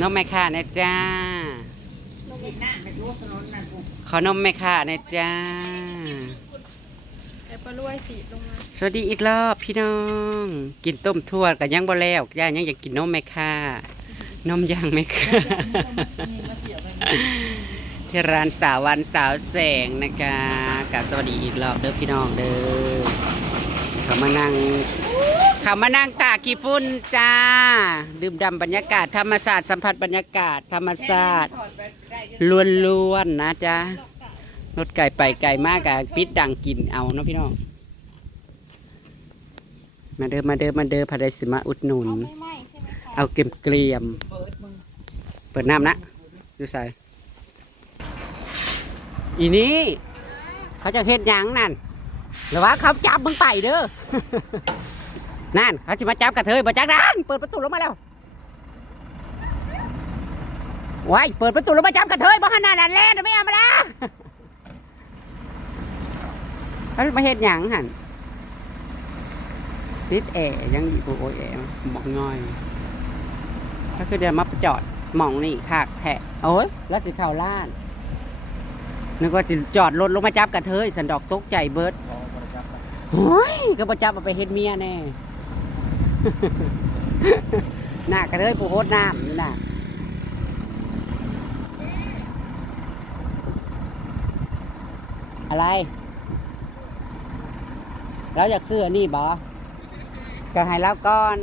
นมแม่ค่านะจ้าขอนมแม่ค่านะจ้าแอปเปิลรวยสีลงมาสวัสดีอีกรอบพี่น้องกินต้มทั่วกับยังบ่แล้วย่ายังอยากกินนมแม่ค่านมย่างแม่ค่าที่ร้านสาววันสาวแสงนะคะกับสวัสดีอีกรอบเด้อพี่น้องเด้อเขามานั่งตากขี้ฝุ่นจ้าดื่มด่ำบรรยากาศธรรมศาสตร์สัมผัสบรรยากาศธรรมศาสตร์ล้วนๆนะจ้ารถไก่ไปไก่มากกับปิดดังกินเอาเนาะพี่น้องมาเด้อพาได้สิมาอุดหนุนเอาเกลียมเปิดน้ำนะดูใส่อีนี้เขาจะเฮ็ดหยังนั่นหรือว่าเขาจับมึงไปเด้อ นั่นเขาจะมาจับกระเทยมาจักนั่นเปิดประตูลงมาแล้วว้ายเปิดประตูลงมาจับกระเทยบ่ฮันนั่นแหละไม่เอามาละเขามาเฮ็ดหยังหั่นติดแอร์ยังอยู่โอ้ยแอร์บอกง่อยถ้าคือเดินมาจอดมองนี่คากแทะโอ้ยแล้วสิเข้าล้านนึกว่าสิจอดรถลงมาจับกระเทยสันดอกตกใจเบิดโอ้ยก็บ่จับเอาไปเฮ็ดเมียแน่ หน้ากระเทยผู้โคตรน้ำนี่น่ะอะไรเราอยากซื้ออันนี้บ่ก็ให้แล้วก่อน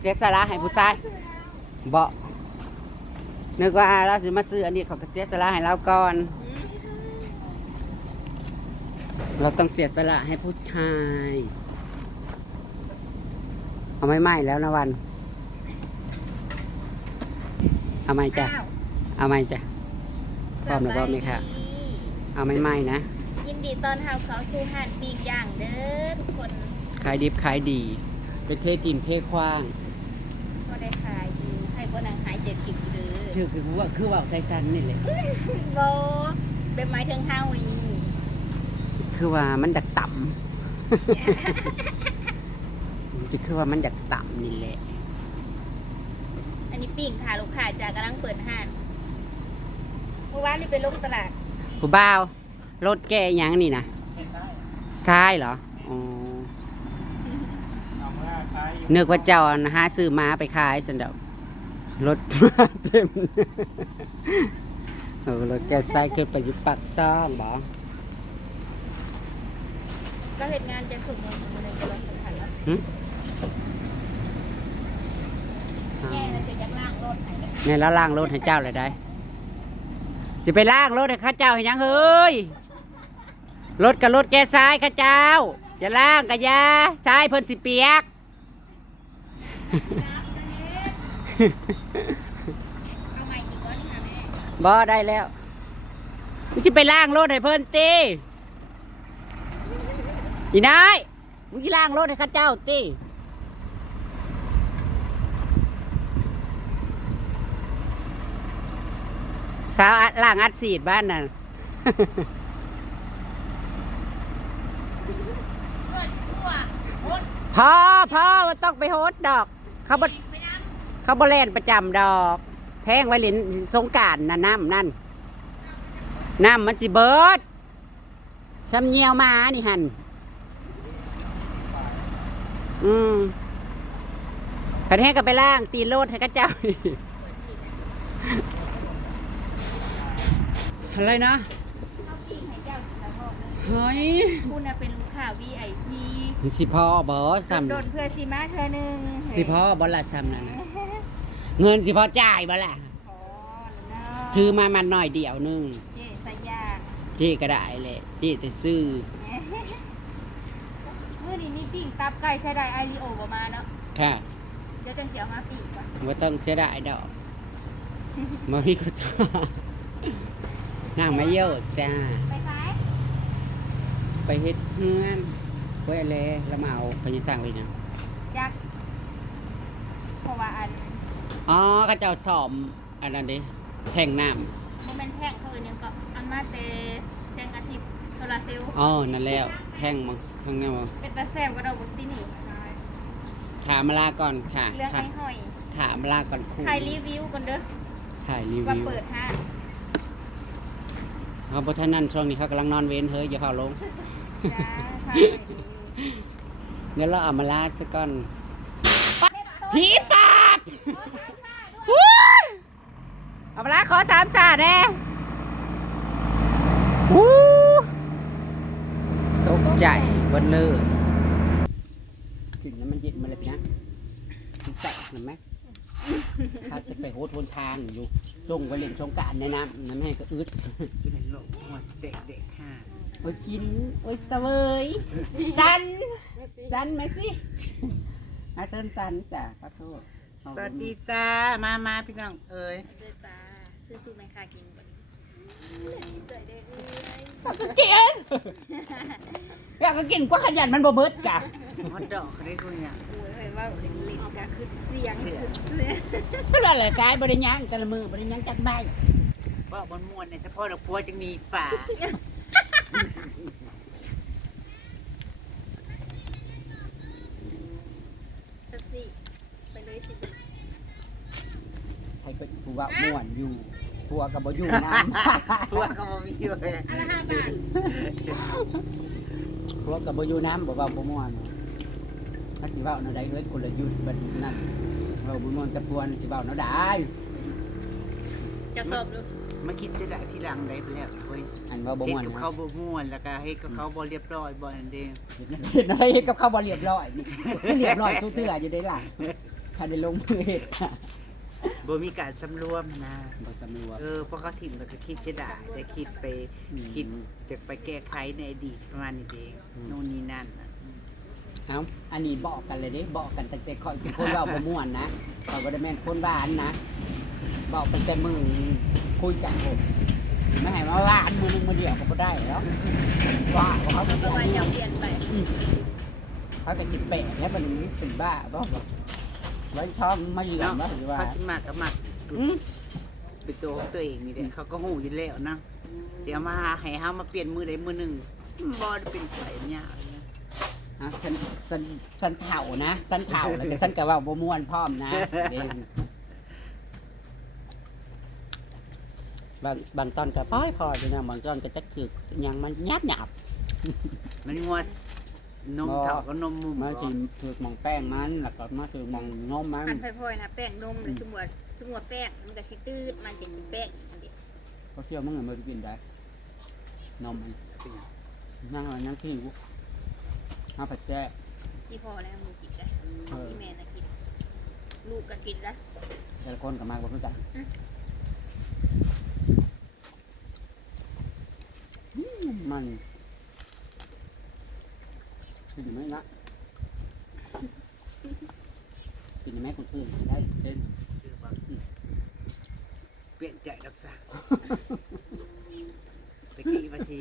เสียสละให้ผู้ชายบ่นึกว่าเราสิมาซื้ออันนี้เขาก็เสียสละให้เราก่อนเราต้องเสียสละให้ผู้ชายเอาไม่ไหม้แล้วนะวันเอาไม่จ้ะเอาไม่จ้ะพร้อมแล้วก็ไหมคะเอาไม่ไหม้นะยินดีตอนเฮาเขาสู่หันปีกย่างเด้อทุกคนขายดิบขายดีเป็นเททีมเทคว้างก็ได้ขายอยู่ให้บ่นางขาย7กิบเด้อชื่อคือว่าไซซันนี่แหละบ่เป็นไม้ถึงเฮานี่คือว่ามันดักต่ำ จะคือว่ามันดักต่ำนี่แหละอันนี้ปิ้งค่ะลูกค้าจะกำลังเปิดห้างเมื่อวานนี่ไปลงตลาดผู้บ่าวรถแกยังนี่นะซ้ายเหรออ๋อนึกว่าเจ้าหาซื้อม้าไปขายสันดอกรถมาเต็มรถแกซ้ายขึ้นไปอยู่ปากซ่องบ่ก็เหตุงานจะถึงวันนึงจะลงสังขารแล้วแง่แล้วจะยักล่างรถเนี่ยแล้วล่างรถให้เจ้าเลยได้จะไปล่างรถให้ข้าเจ้าให้ยังเฮ้ยรถกับรถแกซ้ายข้าเจ้าจะล่างกับยาซ้ายเพิ่นสิเปียกเอาใหม่อีกก่อนค่ะแม่บ่ได้แล้วมึงจะไปล่างรถให้เพิ่นตีอีนายมึงจะล่างรถให้ข้าเจ้าตีสาวล่างอัดสีดบ้านน่ะพอว่าต้องไปโฮสดอกเขาบ่เล่นประจำดอกแพงไว้เล่นสงกรานต์น่ะน้ำมันสิเบิดช้ำเงียวมานี่หันขันแห้งก็ไปล่างตีโลดให้กระเจ้าอะไรนะเฮ้ยคุณเป็นลูกค้า VIP สิพ่อบอสซ้ำโดนเพื่อสิมาเธอหนึ่งสิพ่อบอละซ้ำนั่นนะเงินสิพ่อจ่ายบ่ล่ะถือมามันหน่อยเดียวนึงเจ๊สยาที่ก็ได้เลยที่จะซื้อเมื่อนี้นี่ปิ้งตับไก่ใช้ได้ไอริโอประมาณเนาะค่ะเดี๋ยวจังเสียวมาปิ้งก่อนไม่ต้องเสียดายดอกมาพี่ก็ชอบนั่งไม่เยอะจ้าไปไหนไปเฮ็ดเฮือนไว้อะไรละเมาไปยังสั่งไปนะจักเพราะว่าอันอ๋อเขาเจ้าสอบอันนั้นดิแท่งน้ำโมเมนต์แท่งเขาเองก็อันมาเตแสงอาทิตย์โซลาร์เซลล์อ๋อนั่นแล้วแท่งมั้งข้างหน้ามั้งเป็นตาแซมก็เราบุกที่นี่ ถามมาลาก่อนค่ะ เรื่องไอ้หอย ถามมาลาก่อนครู ถ่ายรีวิวก่อนเด้อ ถ่ายรี ว่า วิว เปิดห้าง เขาเพราะท่านั่นช่วงนี้เขากำลังนอนเว้นเฮ้ยอย่าเผาลง จ้าถ่ายรีวิว เดี๋ยวเราเอามาลาซะก่อนผีปากวู้ยเอามาลาขอสามสาดแน่วู้ตกใจเบนเลยกินแล้วมันเย็นมาเลยนะมันแตกเห็นไหมถ้าจะไปโหดทนทางอยู่จงไปเล่นสงกรานต์ในน้ำน้ำให้ก็อึด จะเป็นโรคหัวเด็กค่ะ โอ้ยกินโอ้ยเสวยสันสันไหมสิอาเซนสันจ้ะขอโทษ สวัสดีจ้า มาพี่น้องเอ๋ย เด้อจ้าซื้อสูตรไหมค่ะกินก่อนเจอได้เลย อยากกินอยากกินกว่าขยันมันบ่เบิดกะ ฮอตดอกเขาได้คุยอ่ะ โอ้ยเคยว่าลิ้นก็คือเสียงคือเสียง เพื่ออะไรกายบริยังแต่ละมือบริยังจักใบ ว่าบนมวนเนี่ยเฉพาะดอกพัวจะมีป่า สิไปเลยสิ ใครก็ผู้ว่าม่วนอยู่ผัวกับบ่อยู่น้ พัวก็มามีอยู่เลย อันละ5 บาท ำผัวกับบ่อยู่น้ำบ่เว้าบ่ม่วนถ้าสิเว้าแนวใดเอ้ยคนละยุทธ์บัดนั้นเราบ่ม่วนกับผัวนี่สิเว้าแนวใด จะสอบดู มาคิดเสียดายที่หลังได้ไปแล้วเฮ้ย อันว่าบ่ เฮ็ด ม่วน กับ นะ เขาบ่ม่วนแล้วก็เฮ็ดกับเขาบ่เรียบร้อยบ่นั่นเอง เห็นอะไรเฮ็ดกับข้าวบ่เรียบร้อยนี่เรียบร้อยทุกเทื่ออยู่ได้ล่ะถ้าได้ลงมือเฮ็ด บ่มีการสำรวมนะ บ่สำรวจ เพราะเขาถิ่มแล้วก็คิดเสียดายแต่คิดไปคิดจะไปแก้ไขในอดีตประมาณนี้เองโน่นนี่นั่นน่ะ เอ้าอันนี้บอกกันเลยเด้บอกกันตั้งแต่ข่อยเป็นคนเว้าบ่ม่วนนะข่อยบ่ได้แม่นคนบ้านนะบอกตั้งแต่มื้อคุยกันผมไม่ให้มาว่าอันมือหนึงมือเดียวก็บ่ได้แล้วว่าเขา เขาก็ ก็ ว่าจะเปลี่ยนไป เขาจะกินเป็ดแล้วมันเป็นบ้าบ่ไว้ชอบไม่เหลือ เนาะ มหรือว่า เขาสิมากก็มาก อืม เป็นตัวของตัวเองนี่แหละเขาก็หูอยู่แล้วนะเสียมาให้เฮามาเปลี่ยนมือใดมือหนึ่งบ่ได้เป็นไผเนี่ย อ่ะสันเถ่านะสันเถ่าแล้วก็สันก็เว่าบ่ม่วนพร้อมนะเด้งบางตอนก็ป้อยพออยู่นะบางตอนก็จะคือหยังมันหยาบ มันงวดนมเท่ากับนมมุม มาสิถือหมองแป้งมันแล้วก็มาถือหมองนมมัน อันพลอยๆนะแป้งนมหรือสมวแป้งมันก็สิตืดมันจะเป็นแป้งอันเดียว เพราะเที่ยวมึงอะมันกินได้นมมันนั่งอะไรนั่งที่กูมาผัดแซ่ ที่พอแล้วมึงกินได้ที่แม่น่ะกินลูกก็กินแล้ว แต่ละคนก็มาบ่คือกันมันกินไหมละกินไหมกูซื้อได้เด่น เปลี่ยนใจรักษาตะกี้ว่าสิ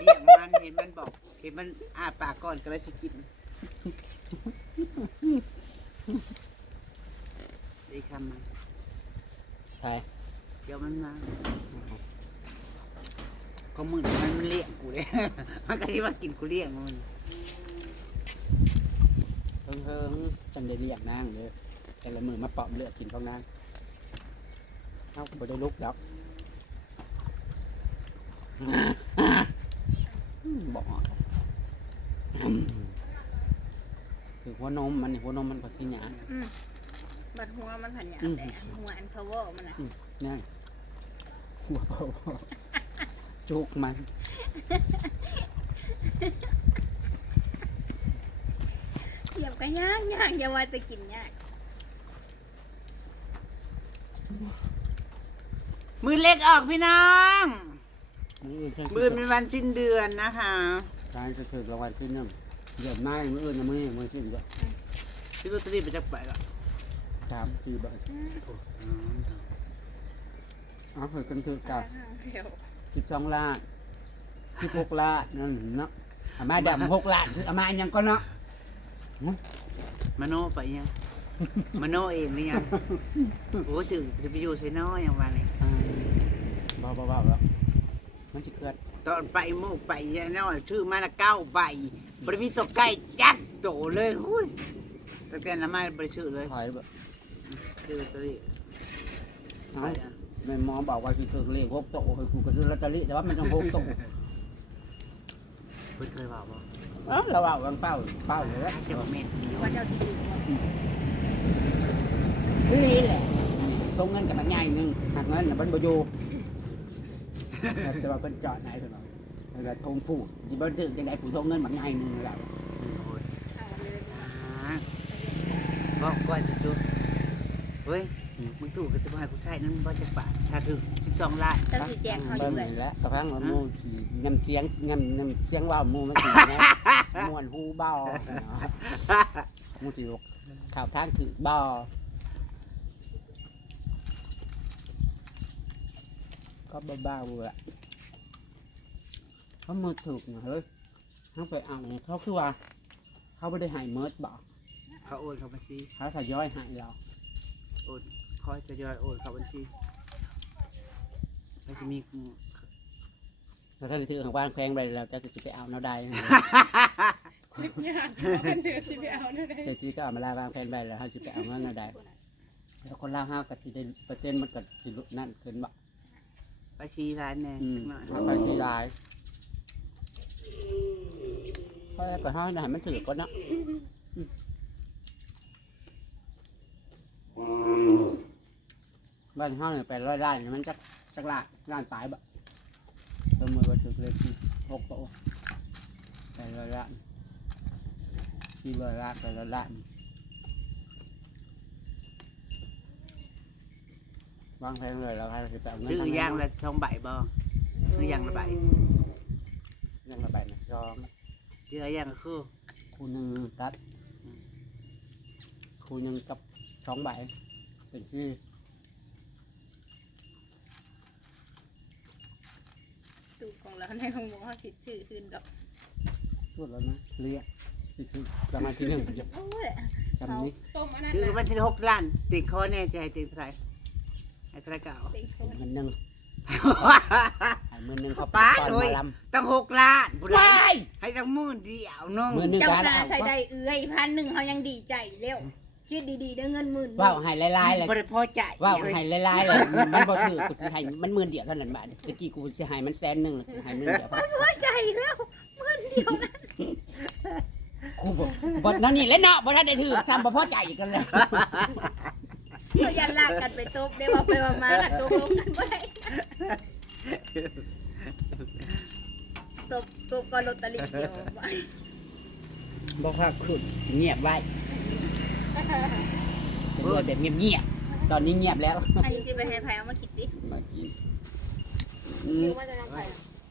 เลี้ยงมันเห็นมันบอกเห็นมันอ้าปากก่อนก็เลยสิกินได้คำมา ใช่ เดี๋ยวมันมาก็มึงมันเลี้ยงกูเลย มันก็ที่ว่ากินกูเลี้ยงมัน เพิ่งจังได้เรียกนางเลยแต่ละมือมาเปาะเลือดกินของนางเขาบ่ได้ลุกดอกบอกคือหัวนมมันนี่หัวนมมันก็กินหยา บัดหัวมันผันหยาบแต่หัวอันพาวเวอร์มันน่ะ นั่นหัวเบาจุกมัน เสียบก็ยากอย่าว่าจะกินยาก มือเล็กออกพี่น้อง มืออื่น มือเป็นวันสิ้นเดือนนะคะ การจะถือรางวัลที่หนึ่งเดือนหน้ามืออื่นนะมือสิ้นก็ ซื้อลอตเตอรี่ไปจักใบละ 3-4 ใบเอาเผื่อกันถือกับ เร็ว 12 ล้าน16 ล้านนั่นเนาะอามาดำ6 ล้านอามายังก็เนาะ มโนไปยังมโนเองหรือยังโอ้ถึงจะไปอยู่ไซน้อยอย่างวันนี้ เบาแล้วมันจะเกิด ตอนไปโมกไปยายน้อยชื่อมาละ9 ใบบริมีตัวใกล้จักโตเลยหุ้ย ตั้งแต่น้ำมันบริสุทธิ์เลย ถอยแบบ คือลอตเตอรี่ เอาแม่หมอบอกว่าคือซื้อเลขหกโต๊ะกูก็ซื้อลอตเตอรี่แต่ว่ามันต้องหกโต๊ะ เพิ่นเคยบอกว่า เราเอากันเป้าเลยว่า เจ้าเม็ดเดียว ว่าเจ้าสิถือบ่ นี่แหละส่งเงินกับมันง่ายนึงหักเงินน่ะมันบ่อยู่แต่ว่าเป็นจอดไหนเถอะแล้วก็ทงผูกที่บ้านถึงจะได้ผู้ทงเงินมันง่ายนึงเรา เอาเลย บอกก่อนสิจุเฮ้ยมึงถูกก็จะมาให้กูใช้นั่นบ่จะปาดถ้าถูก12 ล้าน เจ้าสิแจงเขาอยู่เลย แล้วกระพังว่ามูขี่นำเสียงว่ามูมันขี่นะม่วนฮูเบามูที่ข่าวทางถือเบาก็บ้าๆเลยเขามือถูกนะเฮ้ยเขาไปเอาเขาคือว่าเขาไม่ได้หายเมิร์ดบอก เขาโอนเข้าบัญชี เขาทยอยหายเรา โอนคอยทยอยโอนเข้าบัญชีแล้วจะมี แล้วถ้าถือของบ้านแพงไปเราจะไปเอาเราได้ ยากมันถือสิไปเอาได้ แต่จีก็เอามาลาวางแพงไปแล้วเขาจะไปเอาเงินเราได้แล้วคนลาวห้ากับสิได้เปอร์เซ็นต์มันกับสิลุนั่นขึ้นบ่ บัญชีร้านแน่ อืม หน่อย เอาไปที่ได้เพราะก็ห้อยนะมันถือก็เนาะบ้านห้องเนี่ยไป100 ล้านมันจักล้านปลายบ่ตัวมือว่าถือเลยที่6 โต๊ะไป100 ล้าน400 ล้านไป100 ล้านวางแผนเลยแล้วให้ไปเอาเงิน ซื้อย่างละ2 ใบบ่ซื้อย่างละใบ ยังระบายนะซอง ซื้อย่างละคือ คูหนึ่งตัดคูหนึ่งกับ2 ใบเป็นที่ ตูของเราในของหมูเขาสิถือคืนดอก พูดแล้วนะเรียกสิคือประมาณที่1จะ โอ้ย จำนี้ ต้มอันนั้น ซื้อ นะ วันที่6 ล้านติดคอแน่ใจติดเท่าไหร่ให้เท่าไหร่ก็เอา เป็นคน เงินหนึ่งให้10,000เขา ป้า ก่อน โอ้ย มาล ตั้ง6 ล้านผู้ ำ ใด ว้าย ให้ตั้ง10,000เดียวน้อง 10,000 เจ้า การ นา เอา ใส่ได้เอื้อย1,000เขายังดีใจเร็วคิดดีๆได้เงิน10,000 ว่าวให้ลายๆเลย บ่ได้พอใจ ว่าวให้ลายๆเลยมันบ่ถือกูสิให้มัน10,000เดียวเท่านั้นบาทตะกี้กูสิให้มัน100,000ให้10,000เดียวพอ พอใจแล้ว10,000เดียวนะ กูบ่นั่นนี่แหละเนาะบ่ทันได้ถือซ้ำบ่พอใจกันเลย เขายันลากกันไปตบได้ว่าไปว่ามาค่ะตบลงกันบ่ได้ตบก็ลอตเตอรี่เสียวบ่ บอกว่าคุณจะเงียบไว้เป็นรวยแบบเงียบๆตอนนี้เงียบแล้ว อันนี้สิไปให้ไผเอามากินดิ มากิน คิวว่าจะทำไผ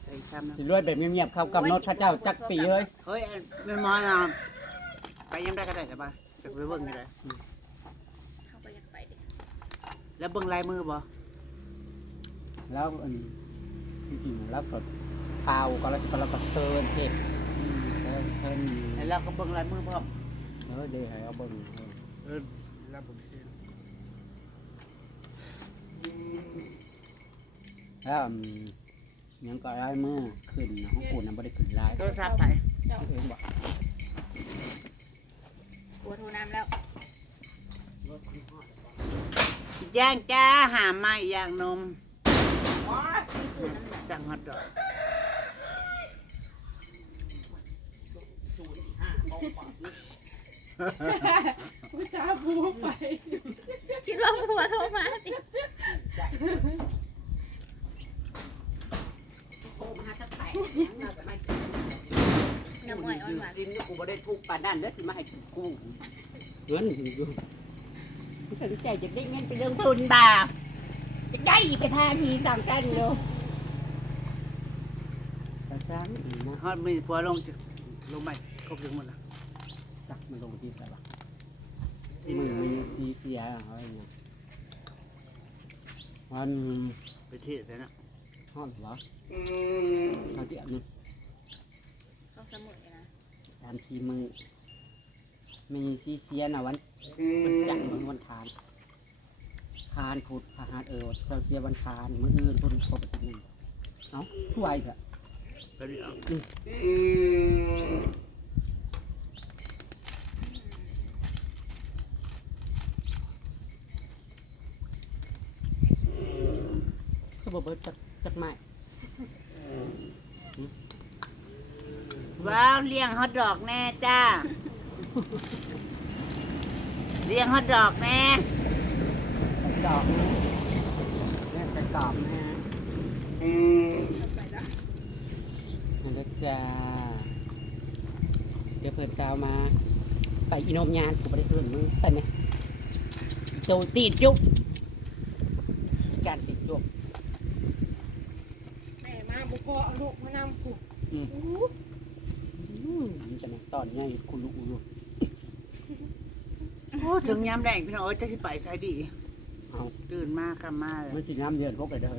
ไอ้ซ้ำนะ สิรวยแบบเงียบๆเขากำหนดพระเจ้าจักปีเฮ้ย เฮ้ยไม่มอนอ่ะไปยังได้ก็ได้แต่บ้าจะไปเบิ่งนี่เลย เขาก็อยากไปดิ แล้วเบิ่งลายมือบ่ แล้วจริงๆแล้วก็เปล่าก็แล้วก็เซิร์นเทปเซิร์น แล้วเราก็เบิ่งลายมือพร้อม เออเดี๋ยวให้เอาเบิ่ง แล้วผมซื้อ แล้วยังก็ได้มือขึ้นของกูน่ะบ่ได้ขึ้นลาย โทรศัพท์ไป เองบอก กลัวโทรน้ำแล้ว ย่างจ้าหาไม้ย่างนม นี่คือน้ำหนัก สั่งฮอตดอก ผู้ชายบูไป คิดว่าผัวโทรมาสิ โทรมาหาสักแปดยังน่าจะไม่ น้ำอ้อยอ่อนหวาน ซิมกูบ่ได้ทุกปานนั้นเด้อสิมาให้กูเงินอยู่กูสนใจจะได้เงินไปลงทุนบ่าจะได้ไปพาทีสองกันเลยกระซังนะ ฮอตมีผัวลงมาครบทั้งหมดละ ตักมาลงที่ไหนวะมือมันซีเสียอะไรเงี้ยวัน ไปเที่ยวแต่นะ ฮอดเหรอเขาเดี๋ยวนึง ต้องเสมอนะ ตามทีมึงมีซีเสียนะวันจันทร์วันคานพุธพฤหัสเขาเสียวันคานมื้ออื่นพุ่นปกตินึงเอ้าช่วยจ้ะ ไปเดี๋ยว คือบ่เบิดจักไม้ ว้าวเลี้ยงฮอทดอกแน่จ้าเลี้ยงฮอทดอกแน่ ดอกนี่จะกรอบนะฮะ ไปละ นั่นก็จะเดี๋ยวเพิ่นสาวมา ไปอีโนมยานกูบ่ได้เอิ้นมึงไปไหมโจตีดจุกการติดจุก แม่มาบุพอเอาลูกมานำผูก มันจะนั่งตอนง่ายคุณลูกอยู่ โอ้ถึงยามแดงพี่น้องเอ้ยจะที่ไปใช้ดี เอา ตื่นมากค่ะมาเลย มันกินน้ำเดือนพกไปเด้อ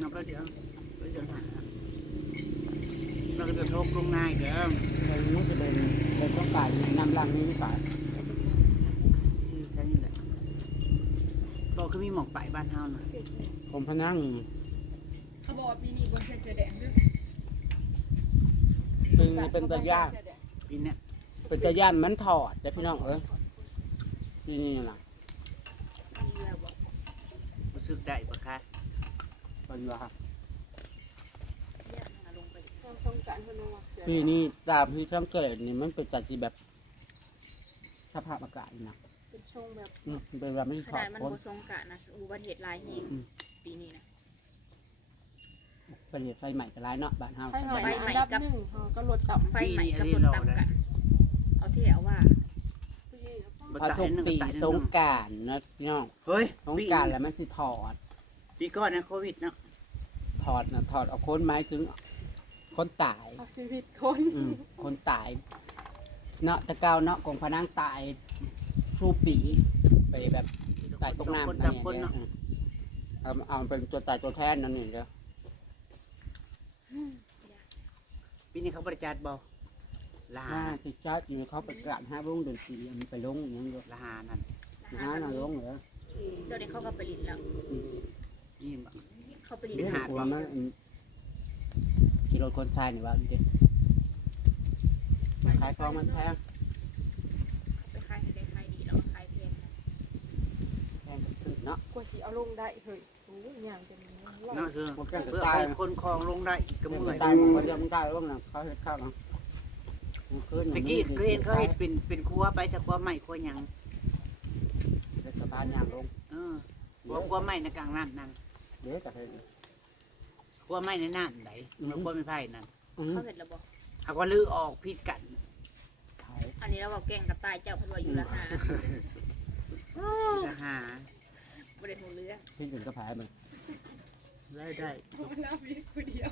นับแล้วเดี๋ยวไปเดินหาเราก็เดินโทกลงง่ายเด้อ มันจะเดินต้องการน้ำลังนี้ไม่ป่า ชื่อแค่นี้แหละบอกคือมีหมองไปบ้านเฮานะ ผมพนัง เขาบอกว่าปีนี้บนใส่เสื้อแดงด้วย เป็นตะย่าน ปีเนี้ย เป็นตะย่านมันถอดแต่พี่น้องที่นี่ล่ะ รู้สึกได้ปะคะ เป็นว่า ต้องการพนุเสื้อ ปีนี้ตามที่สังเกตนี่มันเป็นตัดสีแบบสภาพอากาศนะ เป็นช่วงแบบ มันเป็นแบบไม่ ข ถอ นา ด ดมัน คน บ่ทรงกะนะอุบัติเหตุหลายแห่งปีนี้นะ เป็นเหตุไฟใหม่จะร้ายเนาะบ้านเฮา ไฟหน่อยอันดับหนึ่งก็ลดต่ำ ไฟใหม่กับรถต่ำกันเอาเที่ยวว่า บ่ พอ ตาย ทุก หนึ่ง ปี ตายหนึ่ สงกรานต์เนาะพี่น้อง เฮ้ย สงกรานต์แล้วมันสิถอด ปีก่อนนะโควิดเนาะ ถอดเอาคนไม้ถึงคนตาย เอาชีวิตคน คนตายเนาะตะเกาเนาะของพนังตายชูปีไปแบบตายตกน้ำนั่นเนี่ยเด้อเอาเป็นตัวตายตัวแทนนั่นนี่เด้อ ปีนี้เขาบริจาคบ่ลา ถ้าจะจัดอยู่เขาประกาศห้าวงดนตรีมันไปลงอย่างเงี้ย ลานั่น ห้าน่ะลงเหรอ เดี๋ยวนี้เขาก็ไปลินแล้ว นี่บ่ เขาไปลิน เป็นหาด คนมันกิโลคนทรายนี่ว่าดิมาขายของมันแพง ไปขายให้ได้ขายดีแล้วก็ขายแพงนะ แพงสุดเนาะ กว่าสิเอาลงได้เฮ้ยโอ้ยอย่างเป็น นั่นคือ มันแกล้ง เพื่อ ตาย ให้คนคลองลงได้อีกก็ ก็ เมื่ เมื่ อ อย ยตายมันจะมันตายลงนะเขาเห็นข้าวนะ ตะกี้เคยเห็นเขาเห็นเป็นครัวไปจากครัวใหม่ครัวหยัง เด็กสะพานย่างลง ครัวใหม่ในกลางน้ำนั่น เดี๋ยวจะเห็น ครัวใหม่ในน้ำไหนมันครัวไม่ไผ่นั่น เขาเห็นแล้วบอก หากว่าลือออกพิษกัน ขาย อันนี้เราบอกแกงกับตายเจ้าพันวาอยู่ละหา จะหา บริเวณเรือ พี่ถึงก็ผายมัน ได้ได้ มันลาวีคนเดียว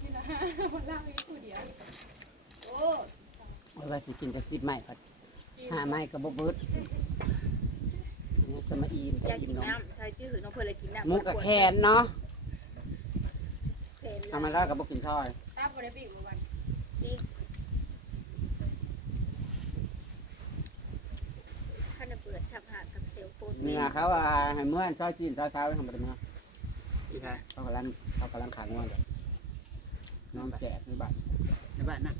นี่นะฮะมันลาวีคนเดียวโอ้ เอาไว้สิกินกับซิบไม้ก่อนหาไม้กับบ่เบิดนี่สมัยอีม อยาก อี กิ ม น น้อง น้ำใช่ชื่อน้องเพื่อนเลยกินน้ำ มุกกับแคนเนาะ แคน ทำมาแล้วกับบ่กินช่อย ตาบริบิกวัน ท่านเปิดฉับหากับเซลโฟน เนื้อเขาว่าให้เมื่อช่อยจีนช่อยเท้าทำมาได้เมื่อ ที่ไทย เขากำลังขายงวดอยู่น้องแจกในบ้าน ในบ้านนะ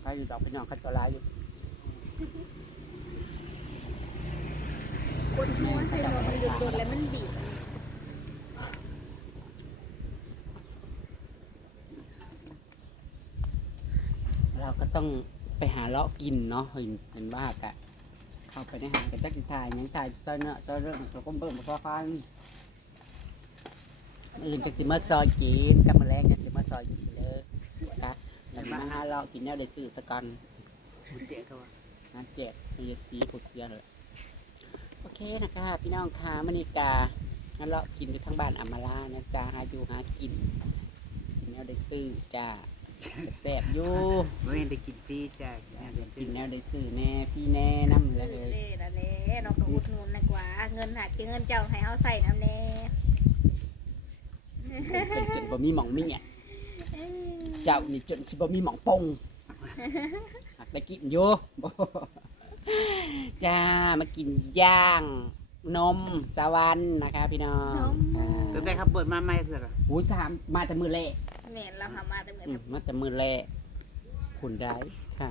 ใครอยู่ดอกเป็นน้องเขาจะร้ายอยู่ คนม้วนใส่หมวกมันโดนแล้วมันบีบ เราก็ต้องไปหาเลาะกินเนาะเห็นว่ากะเข้าไปในหางกันจักถ่ายยังถ่ายซอยเนื้อซอยเรื่องเราก็เบิ่มซอยฟันอื่นจากสิมาซอยกินกับแมลงจากสิมาซอยกินเลยนะแต่มาหาเลาะกินแนวได้ซื้อสกัน คุณเจ๊เขาว่า งานแจกมีสีผุดเสียเลยโอเคนะคะพี่น้องค่ะมณีกางั้นเราะกินไปทั้งบ้านอามาลานะจ๊ะหาอยู่หากินแนวได้ซื้อจ้าแซ่บอยู่ ไม่เห็นได้กินฟรีจ้ะ กินแนวได้ซื้อแน่พี่แน่น้ำเลย เล่ละเล่น้องก็อุดหนุนนะกว่าเงินหาเงินเจ้าให้เอาใส่น้ำแน่ เป็นจนบ่มีหม่องมีอ่ะเจ้านี่จนสิบ่มีหม่องปงหักได้กินอยู่บ่จ้ามากินย่างนมสวรรค์นะคะพี่น้อง ตั้งแต่ครับเปิดมาใหม่เพื่อน อุ้ยสามมาแต่มือแรก แม่นเราหามาแต่เหมือน มาแต่มือแรกคุณได้ค่ะ